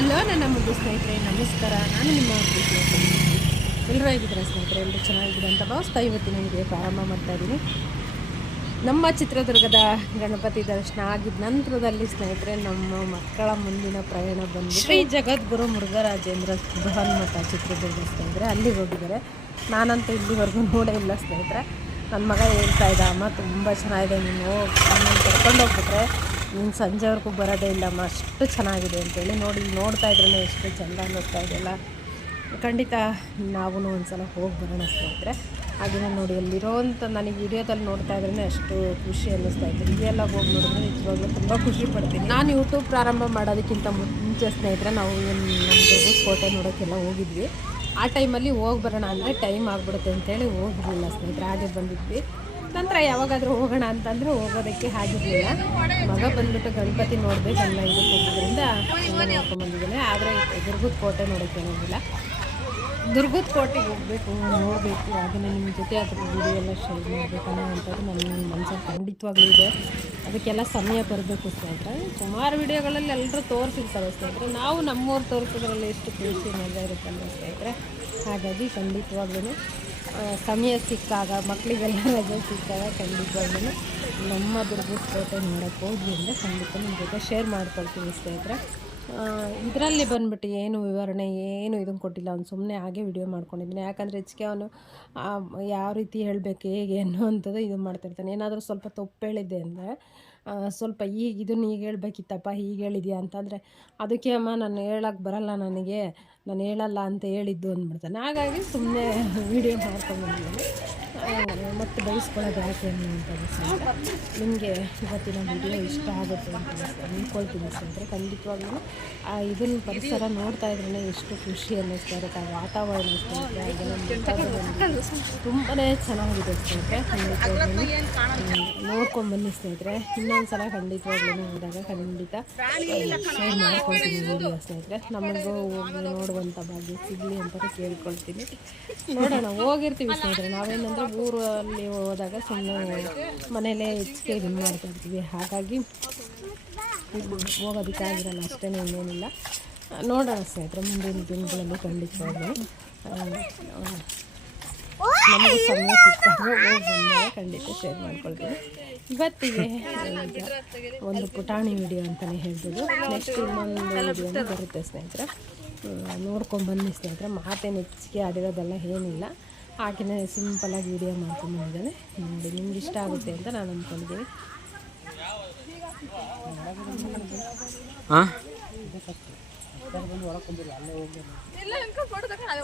Hello, ನನ್ನ ಮುದ್ದು ಸ್ನೇಹಿತರೆ, ನಮಸ್ಕಾರ. ನಾನು ನಿಮ್ಮ. ಎಲ್ಲರೂ ಹೇಗಿದ್ದಾರೆ ಸ್ನೇಹಿತರೆ? ಎಲ್ಲರೂ ಚೆನ್ನಾಗಿದೆ ಅಂತ ಭಾವಿಸ್ತಾ ಇವತ್ತಿನ ವಿಡಿಯೋ ಪ್ರಾರಂಭ ಮಾಡ್ತಾ ಇದ್ದೀನಿ. ನಮ್ಮ ಚಿತ್ರದುರ್ಗದ ಗಣಪತಿ ದರ್ಶನ ಆಗಿದ ನಂತರದಲ್ಲಿ ಸ್ನೇಹಿತರೆ, ನಮ್ಮ ಮಕ್ಕಳ ಮುಂದಿನ ಪ್ರಯಾಣ ಬಂದು ಶ್ರೀ ಜಗದ್ಗುರು ಮುರುಘರಾಜೇಂದ್ರ ಬೃಹನ್ಮಠ ಚಿತ್ರದುರ್ಗ ಸ್ನೇಹಿತರೆ, ಅಲ್ಲಿಗೆ ಹೋಗಿದ್ದಾರೆ. ನಾನಂತೂ ಇಲ್ಲಿವರೆಗೂ ನೋಡೇ ಇಲ್ಲ ಸ್ನೇಹಿತರೆ. ನನ್ನ ಮಗ ಹೇಳ್ತಾ ಇದ್ದ, ಅಮ್ಮ, ತುಂಬ ಚೆನ್ನಾಗಿದೆ, ನೀನು ಕರ್ಕೊಂಡು ಹೋಗ್ಬಿಟ್ರೆ ನೀನು ಸಂಜೆವರೆಗೂ ಬರೋದೇ ಇಲ್ಲಮ್ಮ ಅಷ್ಟು ಚೆನ್ನಾಗಿದೆ ಅಂತೇಳಿ ನೋಡಿ, ನೋಡ್ತಾ ಇದ್ರೆ ಎಷ್ಟು ಚೆಂದ ಅನ್ನಿಸ್ತಾ ಇದೆಯಲ್ಲ ಖಂಡಿತ ನಾವು ಒಂದ್ಸಲ ಹೋಗಿ ಬರೋಣ ಸ್ನೇಹಿತರೆ. ಅದನ್ನು ನೋಡಿ ಅಲ್ಲಿರೋವಂಥ ನನಗೆ ವಿಡಿಯೋದಲ್ಲಿ ನೋಡ್ತಾ ಇದ್ರೇ ಅಷ್ಟು ಖುಷಿ ಅನ್ನಿಸ್ತಾ ಇತ್ತು. ಆಗಿ ಹೋಗಿ ನೋಡಿದ್ರೆ ನಿಜವಾಗ್ಲೂ ತುಂಬ ಖುಷಿ ಪಡ್ತೀನಿ. ನಾನು ಯೂಟ್ಯೂಬ್ ಪ್ರಾರಂಭ ಮಾಡೋದಕ್ಕಿಂತ ಮುಂಚೆ ಸ್ನೇಹಿತರೆ, ನಾವು ಏನು ಫೋಟೋ ಕೋಟೆ ನೋಡೋಕ್ಕೆಲ್ಲ ಹೋಗಿದ್ವಿ. ಆ ಟೈಮಲ್ಲಿ ಹೋಗಿ ಬರೋಣ ಅಂದರೆ ಟೈಮ್ ಆಗಿಬಿಡುತ್ತೆ ಅಂತೇಳಿ ಹೋಗಿರಲಿಲ್ಲ ಸ್ನೇಹಿತರೆ. ಹಾಗೆ ಬಂದಿದ್ವಿ. ನಂತರ ಯಾವಾಗಾದರೂ ಹೋಗೋಣ ಅಂತಂದ್ರೆ ಹೋಗೋದಕ್ಕೆ ಆಗಿರಲಿಲ್ಲ ಮಗ ಬಂದ್ಬಿಟ್ಟು ಗಣಪತಿ ನೋಡಬೇಕು ಇದು ಹೋಗೋದ್ರಿಂದ ಬಂದಿದ್ದೀನಿ. ಆದರೆ ದುರ್ಗದ ಕೋಟೆ ನೋಡಕ್ಕೆ ಹೋಗಿಲ್ಲ ದುರ್ಗದ ಕೋಟೆಗೆ ಹೋಗಬೇಕು, ನೋಡಬೇಕು, ಅದನ್ನು ನಿಮ್ಮ ಜೊತೆ ಅದ್ರ ವಿಡಿಯೋ ಎಲ್ಲ ಶೇರ್ ಮಾಡಬೇಕನ್ನೋ ಅಂಥದ್ದು ನನ್ನ ಮನಸ್ಸಲ್ಲಿ ಖಂಡಿತವಾಗ್ಲೂ ಇದೆ. ಅದಕ್ಕೆಲ್ಲ ಸಮಯ ಬರಬೇಕು ಸ್ನೇಹಿತರೆ. ಸುಮಾರು ವಿಡಿಯೋಗಳಲ್ಲಿ ಎಲ್ಲರೂ ತೋರಿಸಿರ್ತಾರೆ ಸ್ನೇಹಿತರೆ. ನಾವು ನಮ್ಮೂರು ತೋರಿಸೋದ್ರಲ್ಲಿ ಎಷ್ಟು ಖುಷಿ ಮಜಾ ಇರುತ್ತಲ್ಲ ಸ್ನೇಹಿತರೆ? ಹಾಗಾಗಿ ಖಂಡಿತವಾಗ್ಲೂ ಸಮಯ ಸಿಕ್ಕಾಗ ಮಕ್ಕಳಿಗೆಲ್ಲ ರಜೆ ಸಿಕ್ಕಾಗ ಖಂಡಿತವಾಗ್ಲೂ ನಮ್ಮ ದುರ್ಗದ ಕೋಟೆ ನೋಡೋಕ್ಕೆ ಹೋಗಿ ಅಂದರೆ ಖಂಡಿತ ನಿಮ್ಮ ಜೊತೆ ಶೇರ್ ಮಾಡ್ಕೊಳ್ತೀನಿ ಸ್ನೇಹಿತರೆ. ಇದರಲ್ಲಿ ಬಂದ್ಬಿಟ್ಟು ಏನು ವಿವರಣೆ, ಏನು ಇದನ್ನು ಕೊಟ್ಟಿಲ್ಲ. ಅವ್ನು ಸುಮ್ಮನೆ ಹಾಗೆ ವಿಡಿಯೋ ಮಾಡ್ಕೊಂಡಿದ್ದೀನಿ. ಯಾಕಂದರೆ ಹೆಚ್ಚಿಗೆ ಅವನು ಯಾವ ರೀತಿ ಹೇಳಬೇಕು, ಹೇಗೆ ಅನ್ನುವಂಥದ್ದು ಇದು ಮಾಡ್ತಿರ್ತಾನೆ. ಏನಾದರೂ ಸ್ವಲ್ಪ ತಪ್ಪು ಹೇಳಿದ್ದೆ ಅಂದರೆ ಸ್ವಲ್ಪ ಈಗ ಇದನ್ನು ಈಗ ಹೇಳ್ಬೇಕಿತ್ತಪ್ಪ ಹೀಗೆ ಹೇಳಿದ್ಯಾ ಅಂತಂದರೆ, ಅದಕ್ಕೆ ಅಮ್ಮ ನಾನು ಹೇಳಕ್ಕೆ ಬರಲ್ಲ ನನಗೆ, ನಾನು ಹೇಳಲ್ಲ ಅಂತ ಹೇಳಿದ್ದು ಅಂದ್ಬಿಡ್ತಾನೆ. ಹಾಗಾಗಿ ಸುಮ್ಮನೆ ವೀಡಿಯೋ ಮಾಡ್ಕೊಂಡು ಮತ್ತೆ ಬಯಸ್ಕೊಳ್ಳೋದು ಯಾಕೆ ಅನ್ನುವಂಥದ್ದು ಸ್ನೇಹಿತರೆ ನಿಮಗೆ ಇವತ್ತಿನ ವಿಡಿಯೋ ಇಷ್ಟ ಆಗುತ್ತೆ ಅಂತ ಅಂದ್ಕೊಳ್ತೀನಿ ಸ್ನೇಹಿತರೆ. ಖಂಡಿತವಾಗ್ಲೂ, ಆ, ಇದನ್ನು ಪರಿಸರ ನೋಡ್ತಾ ಇದ್ರೆ ಎಷ್ಟು ಖುಷಿ ಅನ್ನಿಸ್ತಾ ಇರುತ್ತೆ. ಆ ವಾತಾವರಣ ತುಂಬಾ ಚೆನ್ನಾಗಿದೆ ಸ್ನೇಹಿತರೆ. ಖಂಡಿತವಾಗ್ಲೂ. ನೋಡ್ಕೊಂಬನ್ನಿ ಸ್ನೇಹಿತರೆ. ಇನ್ನೊಂದು ಸಲ ಖಂಡಿತವಾಗ್ಲೂ ಹೋದಾಗ ಖಂಡಿತ ಶೇರ್ ಮಾಡ್ಕೊಳ್ತೀನಿ ವಿಡಿಯೋ ಸ್ನೇಹಿತರೆ. ನಮಗೂ ಹೋಗಿ ನೋಡುವಂಥ ಭಾಗ್ಯ ಸಿಗಲಿ ಅಂತ ಕೇಳ್ಕೊಳ್ತೀನಿ. ನೋಡೋಣ, ಹೋಗಿರ್ತೀವಿ ಸ್ನೇಹಿತರೆ. ನಾವೇನಂದ್ರೆ ಊರಲ್ಲಿ ಹೋದಾಗ ಸುಮ್ಮನೆ ಮನೇಲೇ ಹೆಚ್ಚಿಗೆ ಇದನ್ನು ಮಾಡ್ತಾ ಇರ್ತೀವಿ ಹಾಗಾಗಿ ಹೋಗೋದಕ್ಕಾಗಿರಲ್ಲ ಅಷ್ಟೇ ಇನ್ನೇನಿಲ್ಲ. ನೋಡೋಣ ಸ್ನೇಹಿತರೆ, ಮುಂದಿನ ದಿನಗಳಲ್ಲಿ ಖಂಡಿತವಾಗ್ಲೂ. ನಮಗೆ ಸಮಯ ಸಿಗ್ತಾರೆ ಹೋಗಿ. ಖಂಡಿತ ಶೇರ್ ಮಾಡ್ಕೊಳ್ತೀನಿ. ಇವತ್ತಿಗೆ ಒಂದು ಪುಟಾಣಿ ವಿಡಿಯೋ ಅಂತಲೇ ಹೇಳ್ಬೋದು. ನೆಕ್ಸ್ಟ್ ಇನ್ನೊಂದು ವಿಡಿಯೋ ಬರುತ್ತೆ ಸ್ನೇಹಿತರೆ. ನೋಡ್ಕೊಂಡ್ಬನ್ನಿ ಸ್ನೇಹಿತರೆ. ಮಾತೇನು ಹೆಚ್ಚಿಗೆ ಆಡಿರೋದೆಲ್ಲ ಏನಿಲ್ಲ. ಹಾಗೆಯೇ ಸಿಂಪಲಾಗಿ ವಿಡಿಯೋ ಮಾಡ್ಕೊಂಡು ಬಂದಿದ್ದಾನೆ ನೋಡಿ ನಿಮ್ಗೆ ಇಷ್ಟ ಆಗುತ್ತೆ ಅಂತ ನಾನು ಅಂದ್ಕೊಂಡಿದ್ದೀನಿ ಹಾಂ ಇಲ್ಲ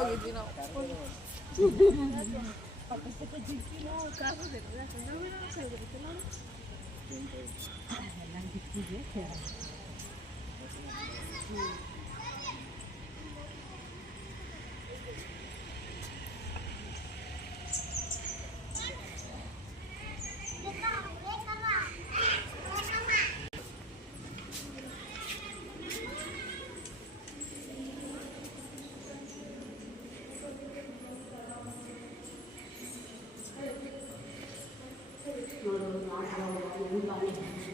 ಹೋಗಿದ್ವಿ ನಾವು. Gracias. morning.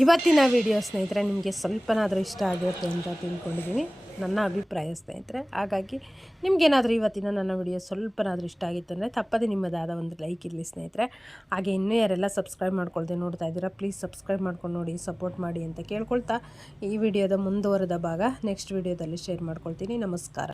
ಇವತ್ತಿನ ವಿಡಿಯೋ ಸ್ನೇಹಿತರೆ, ನಿಮಗೆ ಸ್ವಲ್ಪನಾದರೂ ಇಷ್ಟ ಆಗಿರುತ್ತೆ ಅಂತ ತಿಳ್ಕೊಂಡಿದ್ದೀನಿ. ನನ್ನ ಅಭಿಪ್ರಾಯ ಸ್ನೇಹಿತರೆ, ಹಾಗಾಗಿ ನಿಮಗೇನಾದರೂ ಇವತ್ತಿನ ನನ್ನ ವಿಡಿಯೋ ಸ್ವಲ್ಪನಾದರೂ ಇಷ್ಟ ಆಗಿತ್ತು ಅಂದರೆ ತಪ್ಪದೇ ನಿಮ್ಮದಾದ ಒಂದು ಲೈಕ್ ಇರಲಿ ಸ್ನೇಹಿತರೆ. ಹಾಗೆ ಇನ್ನೂ ಯಾರೆಲ್ಲ ಸಬ್ಸ್ಕ್ರೈಬ್ ಮಾಡ್ಕೊಳ್ದೆ ನೋಡ್ತಾ ಇದ್ದೀರಾ ಪ್ಲೀಸ್ ಸಬ್ಸ್ಕ್ರೈಬ್ ಮಾಡ್ಕೊಂಡು ನೋಡಿ ಸಪೋರ್ಟ್ ಮಾಡಿ ಅಂತ ಕೇಳ್ಕೊಳ್ತಾ ಈ ವಿಡಿಯೋದ ಮುಂದುವರೆದ ಭಾಗ ನೆಕ್ಸ್ಟ್ ವಿಡಿಯೋದಲ್ಲಿ ಶೇರ್ ಮಾಡ್ಕೊಳ್ತೀನಿ. ನಮಸ್ಕಾರ.